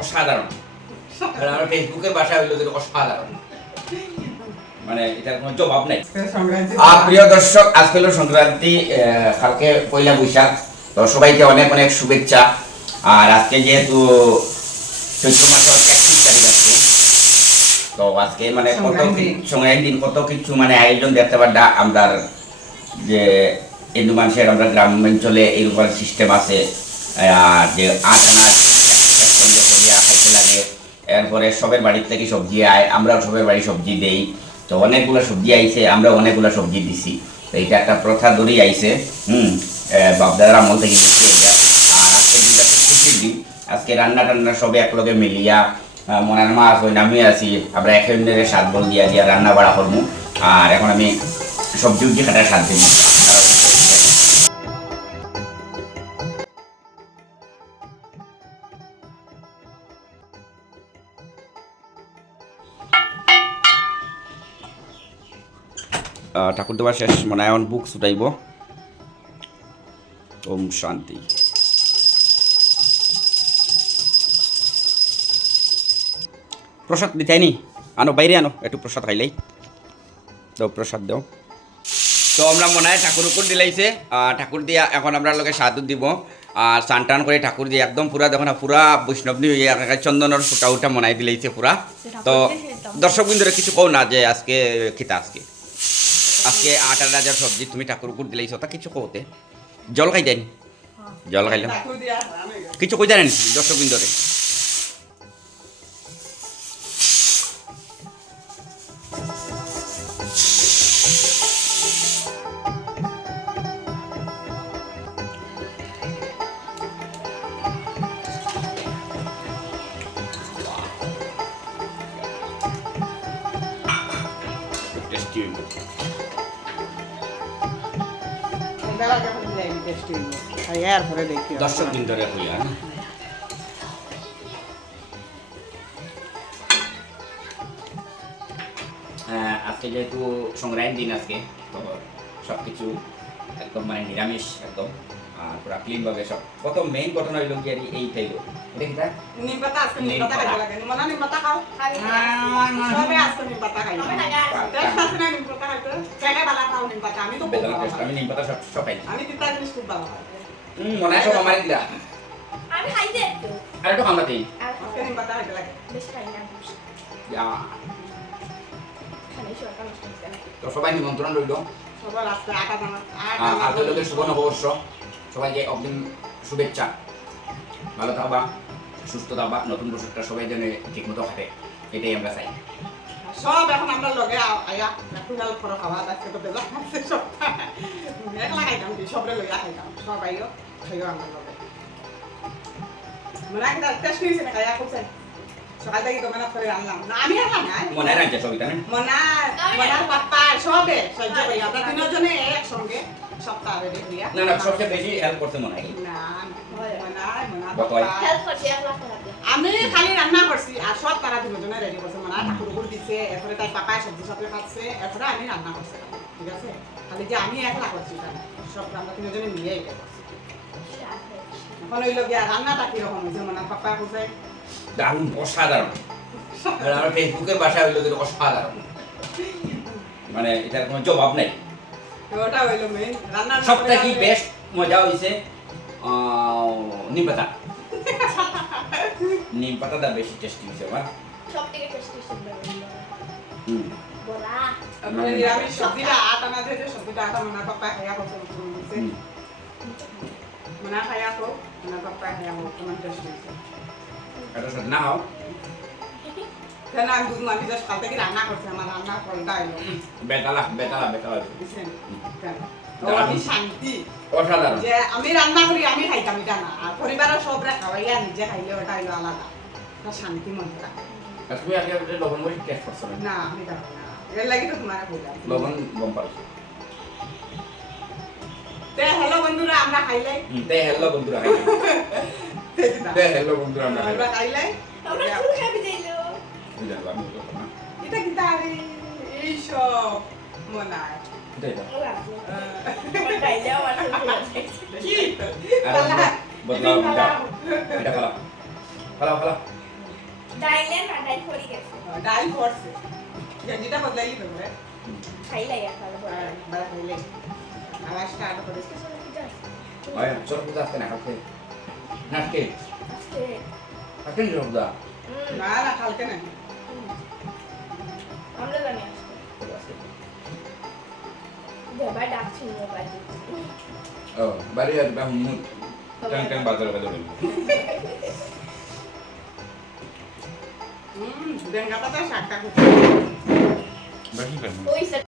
অসাধারণ। আর আমার ফেসবুকের ভাষা হইল কিন্তু অসাধারণ। মানে এটার কোনো জবাব নাই। আহ, প্রিয় দর্শক আজকে হলো সংক্রান্তি কালকে পয়লা বৈশাখ। তো সবাইকে অনেক অনেক শুভেচ্ছা। আর আজকে যেহেতু তো আজকে মানে কত। কি- দিন। কত কিছু মানে আয়োজন দেখতে পারডা আমরা যে হিন্দু মানুষের আমরা গ্রাম অঞ্চলে এইরকম সিস্টেম আছে। আর যে লাগে এরপরে সবের বাড়ির থেকে সবজি আয়, আমরাও সবের বাড়ি সবজি দেই। তো অনেকগুলো সবজি আইছে আমরা অনেকগুলো সবজি দিছি। তো এটা একটা প্রথা ধরেই আইছে, হুম? বাপদাদার আমল থেকে আজকে দিন রান্না টান্না সবে একলগে মিলিয়া মনার মা আছে নামি আছি। আমরা এক অন্যের স্বাদ বল দিয়া দিয়া রান্না বাড়া করব আর এখন আমি সবজি উবজি কাটার স্বাদ দিব ঠাকুর দেওয়া শেষ মনে এখন বুক ছুটাইব ওম শান্তি। প্রসাদ দিতাইনি আনো বাইরে আনো একটু প্রসাদ খাইলেই দাও প্রসাদ দাও। তো আমরা মনে হয় ঠাকুর উপর দিলাইছে ঠাকুর দিয়া এখন আমরা লোকে সাধু দিব। আর স্নান টান করে ঠাকুর দিয়ে একদম পুরা দেখো না পুরা বৈষ্ণবনী চন্দনের ফুটা উঠা মনাই দিলাইছে পুরা। তো দর্শক বিন্দুরে কিছু কও না যে আজকে খিতা আজকে। আজকে আট আট হাজার সবজি, তুমি ঠাকুর উপর দিলাইছো তা কিছু কওতে জল খাই দেন। জল খাইলাম। কিছু কই জানেন দর্শক বিন্দুরে টেস্টি দর্শক বিন্দুরে হইয়া হ্যাঁ, আজকে যেহেতু সংগ্রামের দিন আজকে তো সব কিছু একদম মানে নিরামিষ একদম। আর পুরা ক্লিনভাবে সব প্রথম মেইন ঘটনা হইল কি আর এইটাই তা? টেস্ট আমি নিম পাতা সব সব খাই আমি তিনটা জিনিস খুব ভালো খাই হুম মনে সব আমার দিলা আমি খাইতে একটু আর একটু খামলাতে আজকে নিম পাতা খাইতে লাগে বেশি খাই না বুঝ খালি সরকার নষ্ট হচ্ছে না। তো সবাই নিমন্ত্রণ রইল। সবার আজকে আটা দানা আজকে লোকের শুভ নববর্ষ। সবাইকে অগ্রিম শুভেচ্ছা। ভালো থাকবা সুস্থ থাকবা নতুন বছরটা সবাই যেন ঠিক মতো হাঁটে এটাই আমরা চাই। সব এখন আমরা লগে আয়া একটু হেল্প করো খাওয়া আজকে তো বেলা আছে সব একলা খাইতাম কি সবরে লইয়া খাইতাম সব আইও খাইও আমার লগে। মনে একটা টেস্ট নিয়েছে না খাইয়া খুব সকাল থেকে দোকানে করে আনলাম। না আমি আনলাম না মনে রাজ্য সবিতা মনা মনার পাপ্পা সবে সহ্য করি আমরা তিনজনে একসঙ্গে সপ্তাহ রেডি করিয়া না না সবচেয়ে বেশি হেল্প করতে মনে হয়। না মনা মনা আমি খালি রান্না করছি আর সব তারা তিনজনে রেডি করছে। মানে ঠাকুর উপর দিছে এরপরে তাই পাপায় সবজি সবজি খাচ্ছে এরপরে আমি রান্না করছি। ঠিক আছে? খালি যে আমি একলা করছি সব আমরা তিনজনে মিলে এটা করছি। এখন হইল গিয়া রান্নাটা কীরকম হয়েছে? মানে পাপা কোথায় দারুণ অসাধারণ। আমার ফেসবুকের ভাষা হইল কিন্তু অসাধারণ। মানে এটার কোনো জবাব নাই। ওটা হইল মেইন রান্না সব থেকে বেস্ট মজা হয়েছে নিম পাতা। নিম পাতাটা বেশি টেস্টি হয়েছে আমার। সব থেকে টেস্টি হুম। তারপরে নিরামিষ সবজিটা আটা না দিয়ে সবজিটা আটা মনে পাপা খাইয়া হুম। মনে খাইয়া হোক মনে পাপা খাইয়া হোক তোমার টেস্ট হয়েছে এটা না হোক কেন আমি থেকে রান্না করছি আমার রান্না ফলটা এলো। আমি শান্তি। অসাধারণ। যে আমি রান্না করি আমি খাইতাম এটা না। আর পরিবারের সবরা খাওয়াইয়া নিজে খাইলে ওটা হইল আলাদা। একটা শান্তি মনটা আর তুমি আগে লবণ মরিচ টেস্ট করছ না না আমি খাব না। এর লাগি তো তোমার বললাম লবণ গম পারছ তে হ্যালো বন্ধুরা আমরা খাইলাই? হুম, তে হেল্লো বন্ধুরা তে হেল্লো বন্ধুরা আমরা খাইলাই। বুঝলাম না। এটা কি তারে এইসব মনায় এটাই তো। আমার বাইলে আমার ফুল খাইছে কি? আর বদলাও বদলাও। এটা ফেলাও ফেলাও ফেলাও ডাইলে না ডাইল পড়ে গেছে। ডাল পড়ছে। গেঞ্জিটা বদলাইলি তো রে খাইলাই এখন bara খাইলে আবার স্টার্ট করে ওই চল পূজা আসতে না কালকে। নাটকে পূজা। না না কালকে না। আমরা জানি দেবা ডাকছি মোবাইল ও বাড়ি আর বাহু মুট ট্যাং ট্যাং বাজার বাজার হুম বেঙ্গা পাতা শাকটা খুব। বাকি কেন ওই